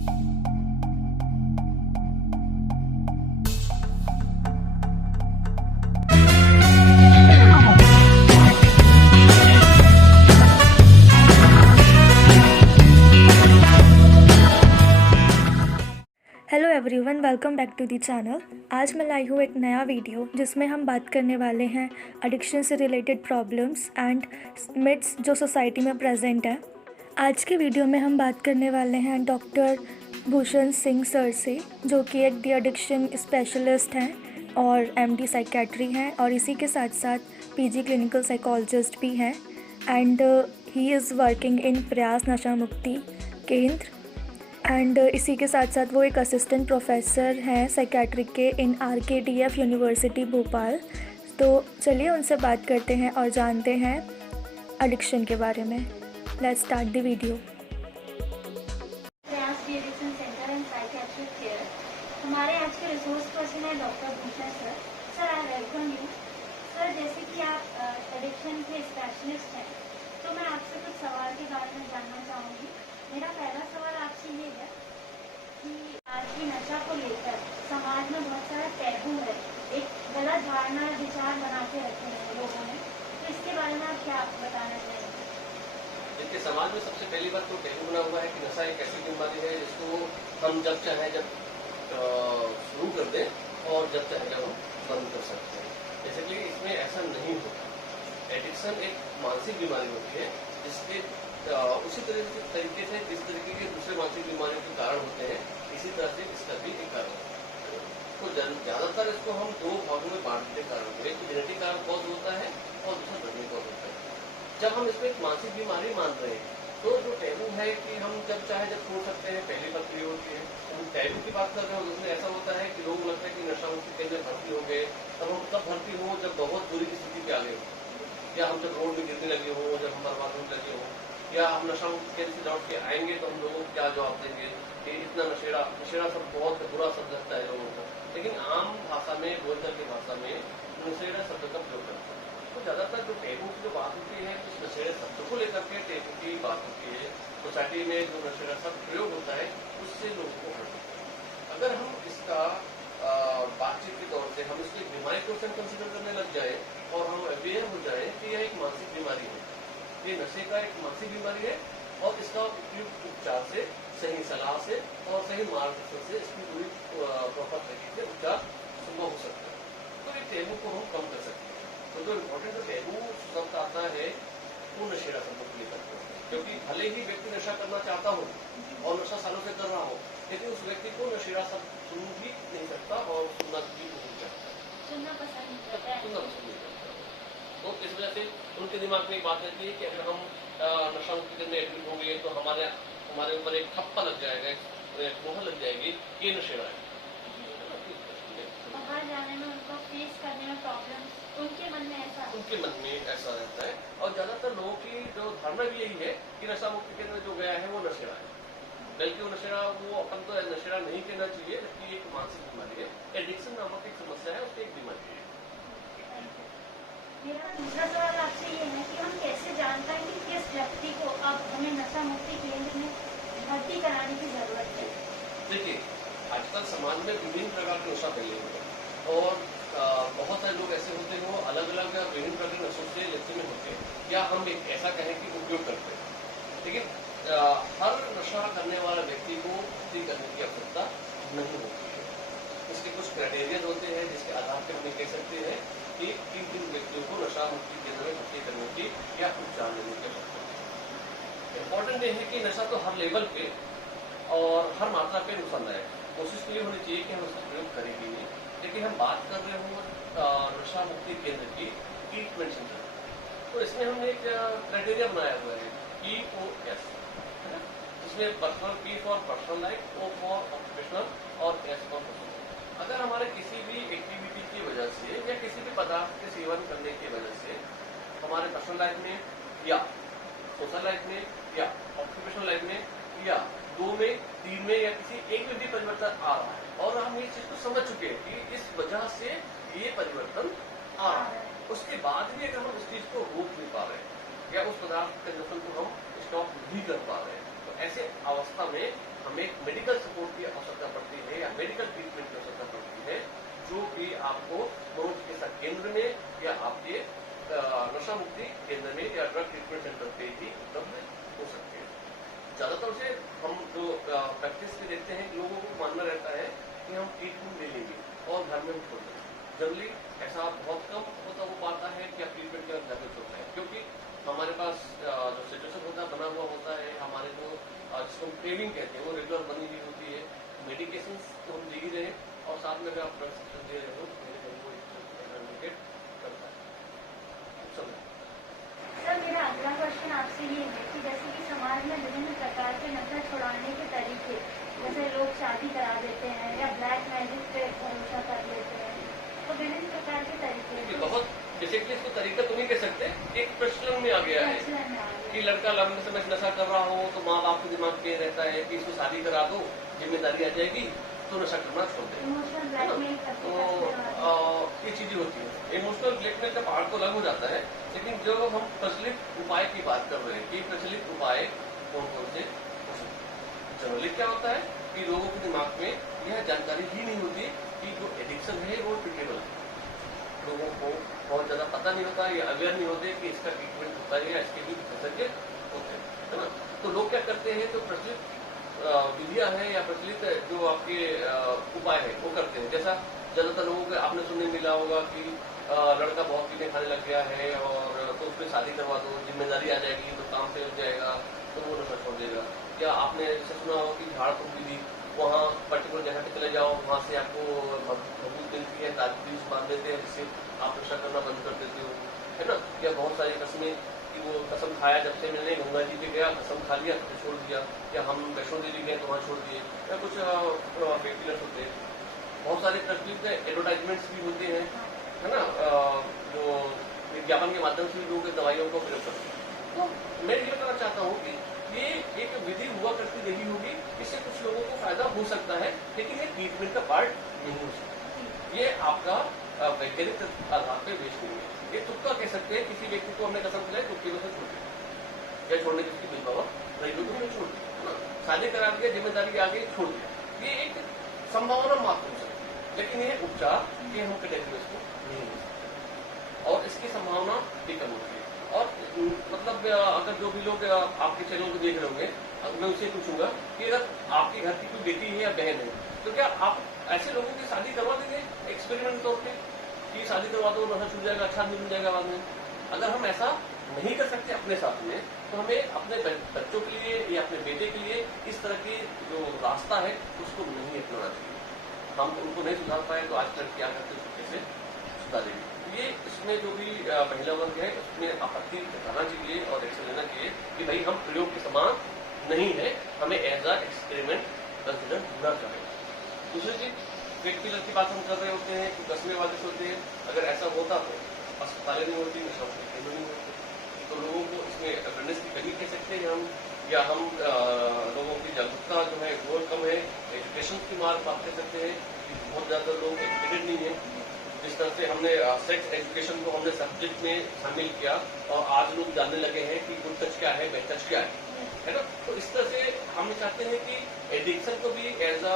Hello everyone, welcome back to the channel. आज मैं लाई हूँ एक नया वीडियो जिसमें हम बात करने वाले हैं एडिक्शन से रिलेटेड प्रॉब्लम्स एंड मिथ्स जो सोसाइटी में प्रेजेंट है। आज के वीडियो में हम बात करने वाले हैं डॉक्टर भूषण सिंह सर से, जो कि एक दी एडिक्शन स्पेशलिस्ट हैं और एमडी साइकेट्री हैं और इसी के साथ साथ पीजी क्लिनिकल साइकोलॉजिस्ट भी हैं and he is working in प्रयास नशा मुक्ति केंद्र एंड इसी के साथ साथ वो एक असिस्टेंट प्रोफेसर हैं साइकेट्रिक के इन RKTF यूनिवर्सिटी भोपाल। तो चलिए उनसे बात करते हैं और जानते हैं एडिक्शन के बारे में। Let's start the video. Prayas addiction centre and psychiatric care. हमारे आज के रिसोर्स पर्सन है doctor Bhushan sir. Sir I welcome you. Sir, जैसे कि आप एडिक्शन के स्पेशलिस्ट हैं, तो मैं आपसे कुछ सवाल के बारे में जानना चाहूँगी। मेरा पहला सवाल आपसे ये है कि आज की नशा को लेकर समाज में बहुत सारा टैबू है, एक गलत धारणा विचार बना के रखे हैं लोगों ने, तो इसके बारे में आप क्या बताना चाहेंगे? देखिए, समाज में सबसे पहली बात तो टैबू बना हुआ है कि नशा एक ऐसी बीमारी है जिसको हम जब चाहे जब शुरू कर दें और जब चाहे जब हम बंद कर सकते हैं। बेसिकली इसमें ऐसा नहीं होता। एडिक्शन एक मानसिक बीमारी होती है जिसके उसी तरीके से जिस तरीके के दूसरे मानसिक बीमारियों के कारण होते हैं, इसी तरह से इसका भी एक कारण है। तो ज्यादातर इसको हम दो भागों में बांटते कारण को, एक जेनेटिक कारण कॉज होता है और दूसरा बदनी कॉज होता है। जब हम इसको एक मानसिक बीमारी मान रहे हैं तो जो टैबू है कि हम जब चाहे जब छोड़ सकते हैं, पहली बात ये होती है। हम टैबू की बात कर रहे हो, उसमें ऐसा होता है कि लोग लगता है कि नशा मुक्ति केंद्र में भर्ती हो गए, तब हम तब भर्ती हो जब बहुत बुरी स्थिति पे आ गए हो, या हम जब रोड में गिरने लगे हो, जब हम बर्बाद होने लगे हो, या हम नशा मुक्ति केंद्र से लौट के आएंगे तो हम लोगों को क्या जवाब देंगे कि इतना नशेड़ा सब बहुत बुरा शब्द लगता है लोगों को, लेकिन आम भाषा में, बोलचाल की भाषा में नशेड़ा शब्द का प्रयोग करते हैं। तो ज्यादातर जो टैबू की जो बात होती है, उस नशेड़े शब्द को लेकर के टैबू की बात होती है। सोसाइटी में जो नशेड़ा शब्द प्रयोग होता है उससे लोगों को हटता है। अगर हम इसका बातचीत के तौर से हम इसको एक बीमारी को कंसिडर करने लग जाए और हम अवेयर हो जाए कि यह एक मानसिक बीमारी है, ये नशे का एक मानसिक बीमारी है और इसका उपयुक्त उपचार से, सही सलाह से और सही मार्गदर्शन से इसकी पूरी प्रॉपर तरीके से उपचार संभव हो सकता है। तो ये टैबू को हम कम कर सकते हैं। तो जो इम्पोर्टेंट जो टैबू शब्द आता है वो नशेड़ा शब्द को लेकर के, क्योंकि भले ही व्यक्ति नशा करना चाहता हो और नशा सालों से कर रहा हो, लेकिन उस व्यक्ति को नशेड़ा शब्द सुन भी नहीं सकता और सुनना भी नहीं चाहता, सुनना पसंद नहीं करता है। तो इस वजह से उनके दिमाग में एक बात रहती है कि अगर हम नशा मुक्ति केंद्र में एडमिट होंगे तो हमारे ऊपर एक ठप्पा लग जाएगा, एक मोहर लग जाएगी, ये नशेड़ा है। बाहर जाने में, उनको फेस करने में प्रॉब्लम उनके मन में ऐसा रहता है। और ज्यादातर लोगों की जो धारणा भी यही है कि नशा मुक्ति केंद्र में जो गया है वो नशेड़ा है, बल्कि वो नशेड़ा, वो अपन तो नशेड़ा नहीं कहना चाहिए, जबकि एक मानसिक बीमारी है। एडिक्शन नामक एक समस्या है, उसकी एक बीमारी है। मेरा दूसरा सवाल आपसे ये है कि हम कैसे जान पाएं कि किस व्यक्ति को अब हमें नशा मुक्ति केंद्र में भर्ती कराने की जरूरत है? देखिए, आजकल समाज में विभिन्न प्रकार के नशा फैले हुए हैं और बहुत सारे लोग ऐसे होते हैं वो अलग अलग विभिन्न प्रकार के नशों से लिप्त में होते हैं, या हम एक ऐसा कहें कि उपयोग करते हैं। लेकिन हर नशा करने वाला व्यक्ति को भर्ती करने की आवश्यकता नहीं होती है। इसके कुछ क्राइटेरिया होते हैं जिसके आधार पर हम कह सकते हैं कि किन व्यक्तियों को नशा मुक्ति केंद्र में भर्ती करने की या उपचार लेने की आवश्यकता है। इम्पोर्टेंट ये है कि नशा तो हर लेवल पे और हर मात्रा पे नुकसानदायक, कोशिश तो ये होनी चाहिए कि हम इसका प्रयोग करें ही नहीं, लेकिन हम बात कर रहे हो नशा मुक्ति केंद्र की ट्रीटमेंट सेंटर, तो इसमें हमने एक क्राइटेरिया बनाया हुआ है POS, है ना, जिसमें personal, P for personal life, O for occupational और S फॉर सोशल। अगर हमारे किसी भी एक्टिविटी की वजह से या किसी भी पदार्थ के सेवन करने की वजह से हमारे पर्सनल लाइफ में या सोशल लाइफ में या ऑक्यूपेशनल लाइफ में या 2 में, 3 में या किसी एक में भी परिवर्तन आ रहा है और हम ये चीज को समझ चुके हैं कि इस वजह से ये परिवर्तन आ रहा है, उसके बाद भी अगर हम उस चीज को रोक नहीं पा रहे हैं या उस पदार्थ के कंजप्शन को हम स्टॉप नहीं कर पा रहे हैं, तो ऐसे अवस्था में हमें मेडिकल सपोर्ट की आवश्यकता पड़ती है या मेडिकल ट्रीटमेंट की आवश्यकता पड़ती है, जो कि आपको मनोचिकित्सा केंद्र में या आपके नशा मुक्ति केंद्र में या ड्रग ट्रीटमेंट सेंटर पे ही उपलब्ध हो सकती है। ज्यादातर से हम जो प्रैक्टिस में देखते हैं, लोगों को मानना रहता है कि हम ट्रीटमेंट ले लेंगे और घर में हम छोड़ देंगे। जनरली ऐसा बहुत कम होता हो पाता है कि आप ट्रीटमेंट के घर में छोड़ते हैं, क्योंकि हमारे पास जो सिचुएशन होता है बना हुआ होता है, हमारे जो जिसको हम क्रेविंग कहते हैं वो रेगुलर बनी हुई होती है। मेडिकेशन तो हम दे ही रहे और साथ में अगर आप ड्रग सब्सटेंस दे रहे हो तो मेरे घर को इंडिकेट करता है। सर, मेरा अगला क्वेश्चन आपसे ये है कि जैसे कि समाज में विभिन्न प्रकार के नशा छुड़ाने के तरीके, जैसे लोग शादी करा देते हैं या ब्लैक मैजिक पे भरोसा कर लेते हैं, तो विभिन्न प्रकार के तरीके बहुत बेसिकली इसको तरीका तो नहीं कह सकते, एक प्रचलन में आ गया है कि लड़का लंबे समय से नशा कर रहा हो तो माँ बाप के दिमाग में रहता है कि इसको शादी करा दो, जिम्मेदारी आ जाएगी तो नशा करना छोड़ दे। तो ये चीजें होती है। इमोशनल ब्लैकमेल का पहाड़ तो अलग हो जाता है, लेकिन जो हम प्रचलित उपाय की बात कर रहे हैं कि प्रचलित उपाय कौन कौन से हो सकते हैं। जनरली क्या होता है कि लोगों के दिमाग में यह जानकारी ही नहीं होती कि जो एडिक्शन है वो ट्रीटेबल है। लोगों को बहुत ज्यादा पता नहीं होता या अवेयर नहीं होते कि इसका ट्रीटमेंट होता है या इसके भी विशेषज्ञ होते हैं, है ना। तो लोग क्या करते हैं, जो प्रचलित विधियां हैं या प्रचलित जो आपके उपाय है वो करते हैं। जैसा ज्यादातर लोगों को आपने सुनने मिला होगा कि लड़का बहुत पीने खाने लग गया है और तो उसमें शादी करवा दो, जिम्मेदारी आ जाएगी तो काम से हो जाएगा तो वो नशा छोड़ देगा। या आपने ऐसे सुना होगा कि झाड़ फूक विधि, वहाँ पर्टिकुलर जगह पे चले जाओ, वहाँ से आपको मजबूत मिलती है, ताजगी बांध देते हैं जिससे आप नशा करना बंद कर देते हो, है ना। या बहुत सारी कस्में कि वो कसम खाया, जब से मैंने गंगा जी पे गया कसम खा लिया तो छोड़ दिया, या हम वैष्णो देवी गए तो वहाँ छोड़ दिए, या कुछ फेक होते हैं। बहुत सारे प्रचलित एडवर्टाइजमेंट्स भी होते हैं, है ना, जो विज्ञापन के माध्यम से लोग दवाइयों का प्रयोग करते हैं। तो मैं ये कहना चाहता हूँ कि ये एक विधि हुआ करती रही होगी, इससे कुछ लोगों को फायदा हो सकता है, लेकिन ये ट्रीटमेंट का पार्ट नहीं हो सकता। ये आपका वैज्ञानिक आधार पर बेच नहीं है। ये तुक्का कह सकते हैं, किसी व्यक्ति को हमने कसम खिलाई तुक्के में से छोड़ दिया, या छोड़ने की उसकी बिल बाबा रही तो छोड़ दिया, शादी करा दिया, जिम्मेदारी आगे छोड़ दिया। ये एक संभावना मात्र हो सकती है, लेकिन ये उपचार ये हम कैटेगरी को नहीं हो सकता और इसकी संभावना भी कम होती है। और मतलब अगर जो भी लोग आपके चैनल को देख रहे होंगे, मैं उसे पूछूंगा कि अगर आपके घर की कोई बेटी है या बहन है तो क्या आप ऐसे लोगों की शादी करवा देंगे एक्सपेरिमेंट तौर पे कि शादी करवा दो, नशा छूट जाएगा, अच्छा मिल जाएगा बाद में। अगर हम ऐसा नहीं कर सकते अपने साथ में, तो हमें अपने बच्चों के लिए या अपने बेटे के लिए इस तरह की जो रास्ता है उसको नहीं अपनाना चाहिए। हम उनको नहीं सुधार पाए तो आज तक क्या करते हैं, कैसे सुधारेंगे। ये इसमें जो भी महिला वर्ग है उसमें आपत्ति जताना चाहिए और एक्शन लेना चाहिए कि भाई हम प्रयोग के समान नहीं है, हमें एज अ एक्सपेरिमेंट कंसिडर होना चाहिए। दूसरी चीज, पेट किलर की बात हम कर रहे होते हैं कि कसमे वाले होते हैं, अगर ऐसा होता तो अस्पतालें नहीं होती, नशा केंद्र नहीं होते। तो लोगों को इसमें अवेयरनेस की कमी कह सकते हैं हम, या हम लोगों की जागरूकता जो है वो कम है, एजुकेशन की मार बात कर सकते हैं कि बहुत ज्यादा लोग एजुकेटेड नहीं है। जिस तरह से हमने सेक्स एजुकेशन को हमने सब्जेक्ट में शामिल किया और आज लोग जानने लगे हैं कि गुड टच क्या है, बैड टच क्या है ना। तो इस तरह से हम चाहते हैं कि एडिक्शन को भी एज अ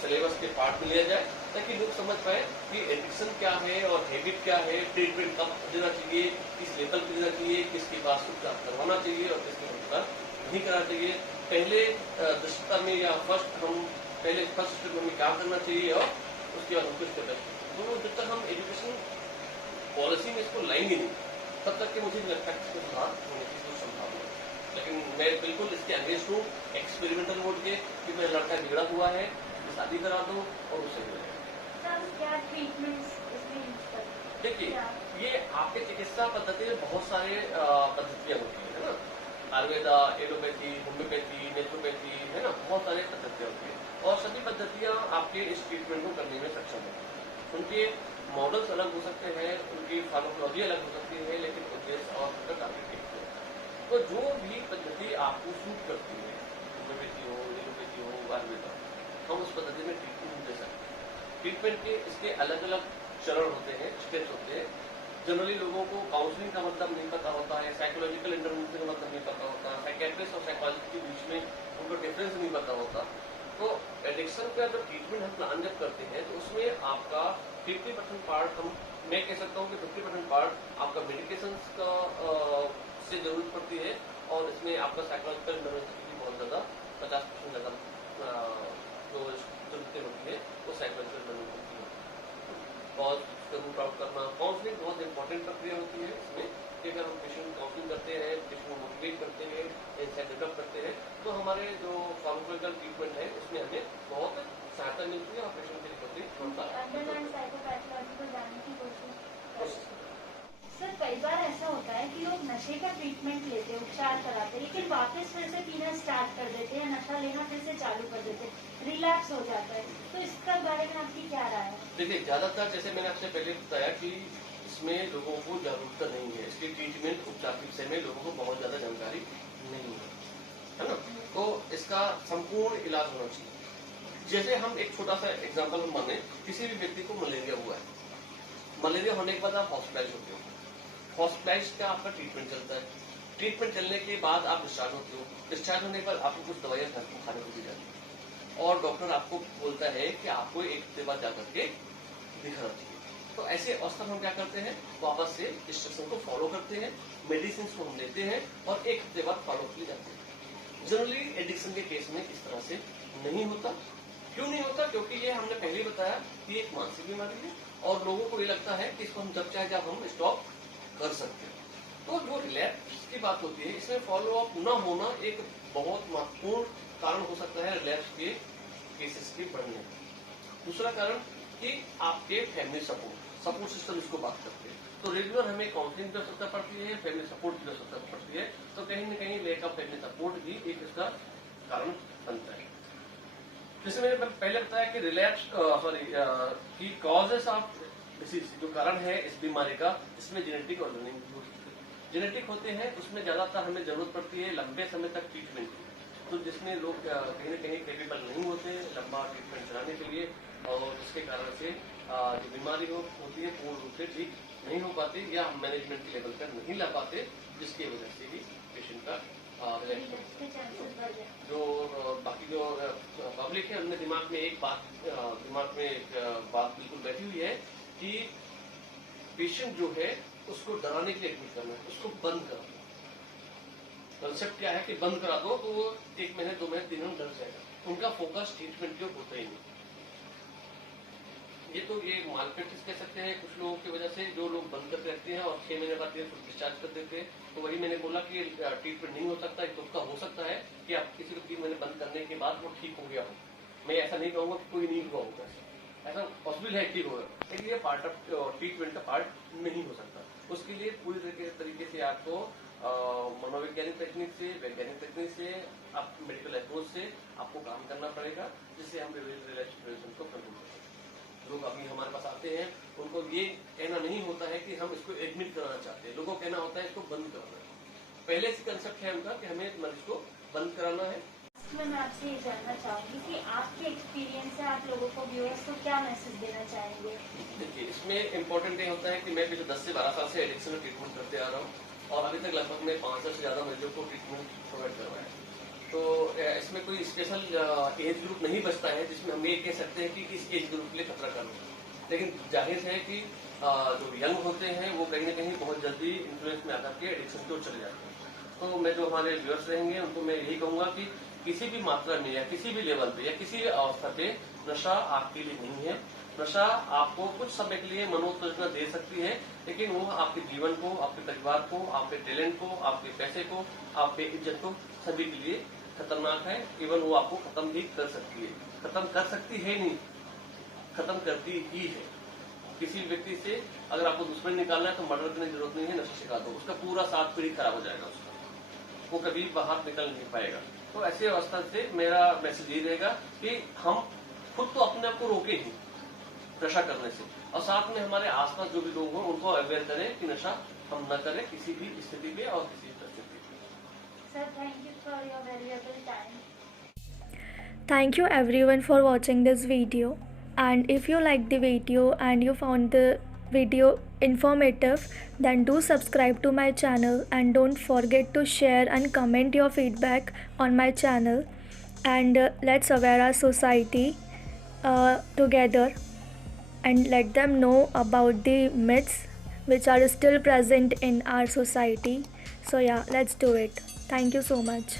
सिलेबस के पार्ट में लिया जाए, ताकि लोग समझ पाए कि एडिक्शन क्या है और हैबिट क्या है, ट्रीटमेंट कब देना चाहिए, किस लेवल पर देना चाहिए, किसके पास उपचार करवाना चाहिए और किसके उपचार नहीं करना चाहिए। पहले दृष्टता में या फर्स्ट स्टेप में क्या करना चाहिए और उसके बाद हम कुछ कर तो जब तक हम एजुकेशन पॉलिसी में इसको लाएंगे नहीं, तब तक कि मुझे लगता है इसको सुधार होने की कोई संभावना है। लेकिन मैं बिल्कुल इसके अगेंस्ट हूँ एक्सपेरिमेंटल मोड के कि मेरा लड़का बिगड़ा हुआ है, शादी करा दो और उसे हो जाए। देखिए, ये आपके चिकित्सा पद्धति में बहुत सारे पद्धतियां होती है ना, आयुर्वेदा, एलोपैथी, होम्योपैथी, नेचुरोपैथी, है ना, बहुत सारे पद्धतियां होती है और सभी पद्धतियां आपके इस ट्रीटमेंट को करने में सक्षम होती है। उनके मॉडल्स अलग हो सकते हैं, उनकी फार्माकोलॉजी अलग हो सकती है, लेकिन उद्देश्य और उनका टारगेट एक होता है। तो जो भी पद्धति आपको सूट करती है, होम्योपैथी हो, एलोपैथी हो, आयुर्वेदा, हम उस पद्धति में ट्रीटमेंट दे सकते हैं। ट्रीटमेंट के इसके अलग अलग चरण होते हैं, स्टेप्स होते हैं। जनरली लोगों को काउंसलिंग का मतलब नहीं पता होता है, साइकोलॉजिकल इंटरवेंशन का मतलब नहीं पता होता, साइकेट्रिस्ट और साइकोलॉजिस्ट के बीच में उनको डिफरेंस नहीं पता होता। तो एडिक्शन का जब ट्रीटमेंट हम प्लान जब करते हैं तो उसमें आपका 50% पार्ट मैं कह सकता हूँ कि 50% पार्ट आपका मेडिकेशन का से जरूरत पड़ती है, और इसमें आपका साइकोलॉजिकल इंटरवेंशन की बहुत ज़्यादा 50% ज़्यादा जो जरूरतें होती है वो साइकोलॉजिकल इंटरवेंशन की होती है। कॉज का रूट आउट करना, काउंसलिंग बहुत इंपॉर्टेंट प्रक्रिया होती है इसमें कि अगर हम पेशेंट काउंसलिंग करते हैं, पेशेंट को मोटिवेट करते हैं, इंसाइट डेवलप करते हैं, तो हमारे जो फार्माकोलॉजिकल ट्रीटमेंट है उसमें हमें बहुत सहायता मिलती है और पेशेंट की रिकवरी अंडरलाइन साइकोपैथोलॉजी को जानने की कोशिश। सर कई बार ऐसा होता है कि लोग नशे का ट्रीटमेंट लेते हैं, उपचार कराते हैं, लेकिन वापस फिर से पीना स्टार्ट कर देते हैं, नशा लेना फिर से चालू कर देते हैं, रिलैप्स हो जाता है। तो इसका बारे में आपकी क्या राय है? देखिए, ज्यादातर जैसे मैंने आपसे पहले बताया कि इसमें लोगों को जागरूकता नहीं है, इसके ट्रीटमेंट उपचार के विषय में लोगों को बहुत ज्यादा जानकारी नहीं है ना। तो इसका संपूर्ण इलाज होना चाहिए। जैसे हम एक छोटा सा एग्जाम्पल हम माने, किसी भी व्यक्ति को मलेरिया हुआ है, मलेरिया होने के बाद आप हॉस्पिटलाइज होते हो, हॉस्पिटलाइज का आपका ट्रीटमेंट चलता है, ट्रीटमेंट चलने के बाद आप डिस्चार्ज होते हो, डिस्चार्ज होने के बाद आपको कुछ दवाइयां घर को खाने को दी जाती है और डॉक्टर आपको बोलता है कि आपको एक हफ्ते बाद जाकर के दिखाना चाहिए। तो ऐसे अवस्था में हम क्या करते हैं, वापस से इंस्ट्रक्शन को फॉलो करते हैं, मेडिसिन को हम लेते हैं और एक हफ्ते बाद फॉलो के लिए जाते हैं। जनरली एडिक्शन के केस में इस तरह से नहीं होता। क्यों नहीं होता? क्योंकि ये हमने पहले ही बताया कि एक मानसिक बीमारी है और लोगों को ये लगता है कि इसको हम जब चाहे जब हम स्टॉप कर सकते हैं। तो जो रिलैप्स की बात होती है, इसमें फॉलो अप न होना एक बहुत महत्वपूर्ण कारण हो सकता है रिलैप्स के केसेस के बढ़ने। दूसरा कारण कि आपके फैमिली सपोर्ट सिस्टम, इसको बात करते हैं, तो रेगुलर हमें काउंसलिंग की आवश्यकता पड़ती है, फैमिली सपोर्ट की आवश्यकता पड़ती है। तो कहीं न कहीं लैक ऑफ फैमिली सपोर्ट भी एक इसका कारण बनता है। जैसे मैंने पहले बताया कि रिलैप्स की कॉजेस ऑफ डिसीज, जो कारण है इस बीमारी का, इसमें जेनेटिक और लर्निंग हो सकती है। जेनेटिक होते हैं उसमें ज्यादातर हमें जरूरत पड़ती है लंबे समय तक ट्रीटमेंट की, तो जिसमें लोग कहीं न कहीं कैपेबल नहीं होते लंबा ट्रीटमेंट चलाने के लिए, और जिसके कारण से जो बीमारी होती है पूर्ण रूप से ठीक नहीं हो पाती या मैनेजमेंट के लेवल पर नहीं ला पाते, जिसकी वजह से भी पेशेंट का जो बाकी जो पब्लिक है उनके दिमाग में एक बात बिल्कुल बैठी हुई है कि पेशेंट जो है उसको डराने के लिए एडमिट करना है, उसको बंद करा दो। कंसेप्ट क्या है कि बंद करा दो तो वो 1 महीने 2 महीने 3 महीने डर जाएगा, उनका फोकस ट्रीटमेंट के होता ही नहीं। ये माल प्रैक्टिस कह सकते हैं कुछ लोगों की वजह से, जो लोग बंद करके रखते हैं और 6 महीने बाद डिस्चार्ज कर देते हैं। तो वही मैंने बोला कि ट्रीटमेंट नहीं हो सकता, तो उसका हो सकता है कि आप किसी को 3 महीने बंद करने के बाद वो ठीक हो गया हो। मैं ऐसा नहीं कहूंगा कि कोई नहीं हुआ होगा, ऐसा पॉसिबल है ठीक होगा, लेकिन ये पार्ट ऑफ ट्रीटमेंट का पार्ट नहीं हो सकता। उसके लिए पूरी तरीके से आपको मनोवैज्ञानिक टेक्निक से, वैज्ञानिक टेक्निक से, आप मेडिकल अप्रोच से आपको काम करना पड़ेगा, जिससे हम रिलेशन को कंट्रोल कर सकें। लोग अभी हमारे पास आते हैं, उनको ये कहना नहीं होता है कि हम इसको एडमिट कराना चाहते हैं, लोगों को कहना होता है इसको बंद कराना है। पहले से कंसेप्ट है उनका कि हमें मरीज को बंद कराना है। मैं आपसे ये जानना चाहूंगी कि आपके एक्सपीरियंस से आप लोगों को, व्यूअर्स को क्या मैसेज देना चाहेंगे? देखिए, इसमें इम्पोर्टेंट ये होता है कि मैं पिछले 10 से 12 साल से एडिक्शन में ट्रीटमेंट करते आ रहा हूँ और अभी तक लगभग मैं 500 से ज्यादा मरीजों को ट्रीटमेंट प्रोवाइड करवाया है। तो इसमें कोई स्पेशल एज ग्रुप नहीं बचता है जिसमें हम ये कह सकते हैं कि इस एज ग्रुप के लिए खतरा कम है। लेकिन जाहिर है कि जो यंग होते हैं वो कहीं न कहीं बहुत जल्दी इन्फ्लुएंस में आकर के एडिक्शन की ओर चले जाते हैं। तो मैं जो हमारे व्यूअर्स रहेंगे उनको मैं यही कहूंगा कि किसी भी मात्रा में या किसी भी लेवल पे या किसी भी अवस्था पे नशा आपके लिए नहीं है। नशा आपको कुछ समय के लिए मनोत्तेजना दे सकती है, लेकिन वो आपके जीवन को, आपके परिवार को, आपके टैलेंट को, आपके पैसे को, आपके इज्जत को, सभी के लिए खतरनाक है। इवन वो आपको खत्म भी कर सकती है, खत्म कर सकती है नहीं, खत्म करती ही है। किसी व्यक्ति से अगर आपको दुश्मन निकालना है तो मर्डर करने की जरूरत नहीं है, नशा सिखा दो, उसका पूरा 7 पीढ़ी खराब हो जाएगा, उसका वो कभी बाहर निकल नहीं पाएगा। तो ऐसी अवस्था से मेरा मैसेज ये रहेगा कि हम खुद तो अपने आप को रोके ही नशा करने से, और साथ में हमारे आसपास जो भी लोग हों उनको अवेयर करें कि नशा हम न करें किसी भी स्थिति में और किसी भी परिस्थिति में। Sir, thank you for your valuable time. Thank you everyone for watching this video, and if you liked the video and you found the video informative, then do subscribe to my channel and don't forget to share and comment your feedback on my channel. And let's aware our society together and let them know about the myths which are still present in our society. So yeah, let's do it. Thank you so much.